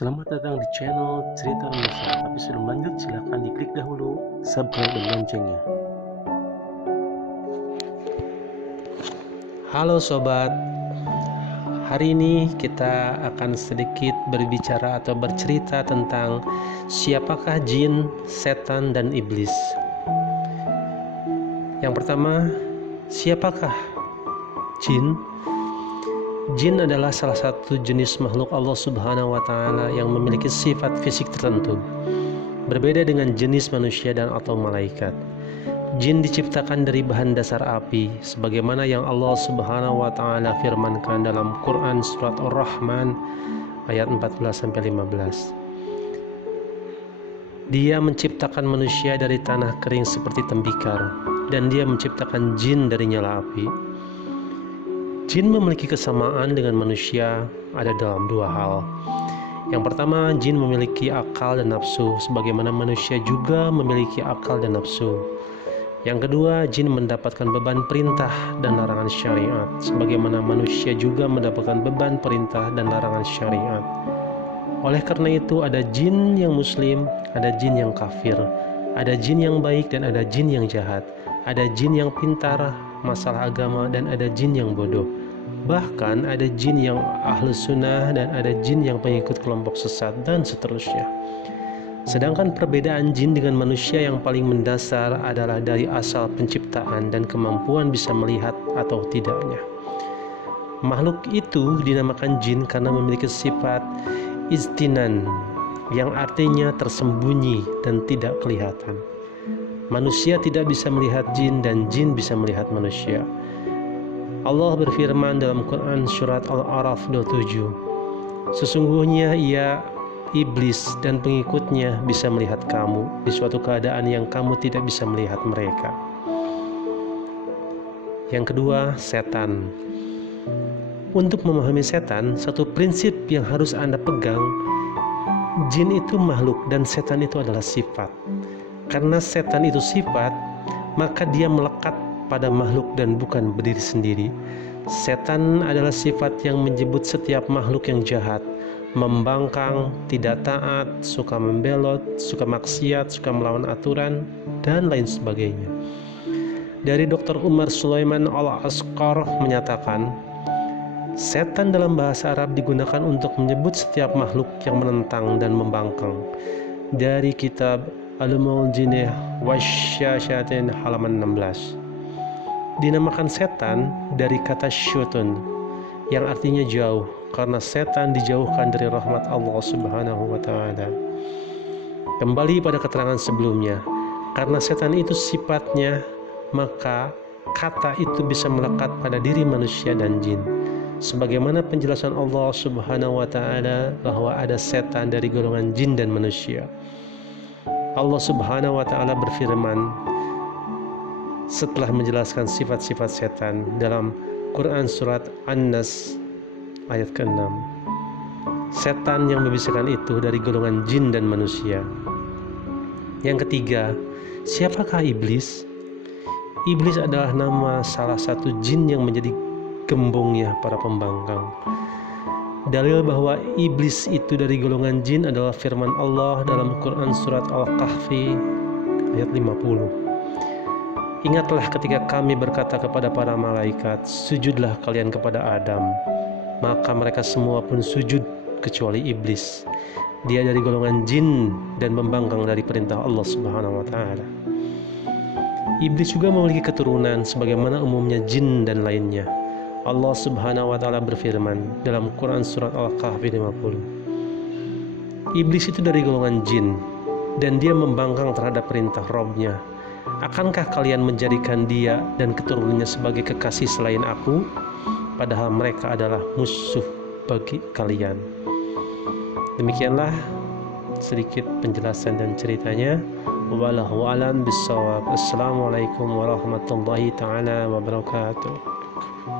Selamat datang di channel Cerita Indonesia. Tapi sebelum lanjut, silahkan diklik dahulu subscribe dan loncengnya. Halo sobat, hari ini kita akan sedikit berbicara atau bercerita tentang siapakah jin, setan, dan iblis. Yang pertama, siapakah jin? Jin adalah salah satu jenis makhluk Allah Subhanahu wa Ta'ala yang memiliki sifat fisik tertentu, berbeda dengan jenis manusia dan atau malaikat. Jin diciptakan dari bahan dasar api, sebagaimana yang Allah Subhanahu wa Ta'ala firmankan dalam Quran Surat Ar-Rahman ayat 14-15. Dia menciptakan manusia dari tanah kering seperti tembikar, dan dia menciptakan jin dari nyala api. Jin memiliki kesamaan dengan manusia ada dalam dua hal. Yang pertama, jin memiliki akal dan nafsu, sebagaimana manusia juga memiliki akal dan nafsu. Yang kedua, jin mendapatkan beban perintah dan larangan syariat, sebagaimana manusia juga mendapatkan beban perintah dan larangan syariat. Oleh karena itu, ada jin yang muslim, ada jin yang kafir, ada jin yang baik dan ada jin yang jahat, ada jin yang pintar masalah agama dan ada jin yang bodoh. Bahkan ada jin yang ahlus sunnah dan ada jin yang pengikut kelompok sesat dan seterusnya. Sedangkan perbedaan jin dengan manusia yang paling mendasar adalah dari asal penciptaan dan kemampuan bisa melihat atau tidaknya. Makhluk itu dinamakan jin karena memiliki sifat istinan, yang artinya tersembunyi dan tidak kelihatan. Manusia tidak bisa melihat jin dan jin bisa melihat manusia. Allah berfirman dalam Quran Surat Al-A'raf 27, sesungguhnya ia iblis dan pengikutnya bisa melihat kamu di suatu keadaan yang kamu tidak bisa melihat mereka. Yang kedua, setan. Untuk memahami setan, satu prinsip yang harus Anda pegang, jin itu makhluk dan setan itu adalah sifat. Karena setan itu sifat, maka dia melekat pada makhluk dan bukan berdiri sendiri. Setan adalah sifat yang menyebut setiap makhluk yang jahat, membangkang, tidak taat, suka membelot, suka maksiat, suka melawan aturan, dan lain sebagainya. Dari Dr. Umar Sulaiman Al-Asqar menyatakan, setan dalam bahasa Arab digunakan untuk menyebut setiap makhluk yang menentang dan membangkang. Dari kitab Ulumul Jinni Wasyasyatin halaman 16. Dinamakan setan dari kata syutun, yang artinya jauh, karena setan dijauhkan dari rahmat Allah Subhanahu wa Ta'ala. Kembali pada keterangan sebelumnya, karena setan itu sifatnya, maka kata itu bisa melekat pada diri manusia dan jin. Sebagaimana penjelasan Allah Subhanahu wa Ta'ala bahwa ada setan dari golongan jin dan manusia. Allah Subhanahu wa Ta'ala berfirman setelah menjelaskan sifat-sifat setan dalam Quran Surat An-Nas ayat ke-6. Setan yang membisikkan itu dari golongan jin dan manusia. Yang ketiga, siapakah iblis? Iblis adalah nama salah satu jin yang menjadi gembongnya para pembangkang. Dalil bahwa iblis itu dari golongan jin adalah firman Allah dalam Quran Surat Al-Kahfi ayat 50. Ingatlah ketika kami berkata kepada para malaikat, sujudlah kalian kepada Adam. Maka mereka semua pun sujud kecuali iblis. Dia dari golongan jin dan membangkang dari perintah Allah Subhanahu wa Ta'ala. Iblis juga memiliki keturunan sebagaimana umumnya jin dan lainnya. Allah Subhanahu wa Ta'ala berfirman dalam Quran Surat Al-Kahfi 50. Iblis itu dari golongan jin dan dia membangkang terhadap perintah Rabb-nya. Akankah kalian menjadikan dia dan keturunannya sebagai kekasih selain aku? Padahal mereka adalah musuh bagi kalian. Demikianlah sedikit penjelasan dan ceritanya. Wallahu a'lam bishawab. Assalamualaikum warahmatullahi ta'ala wabarakatuh.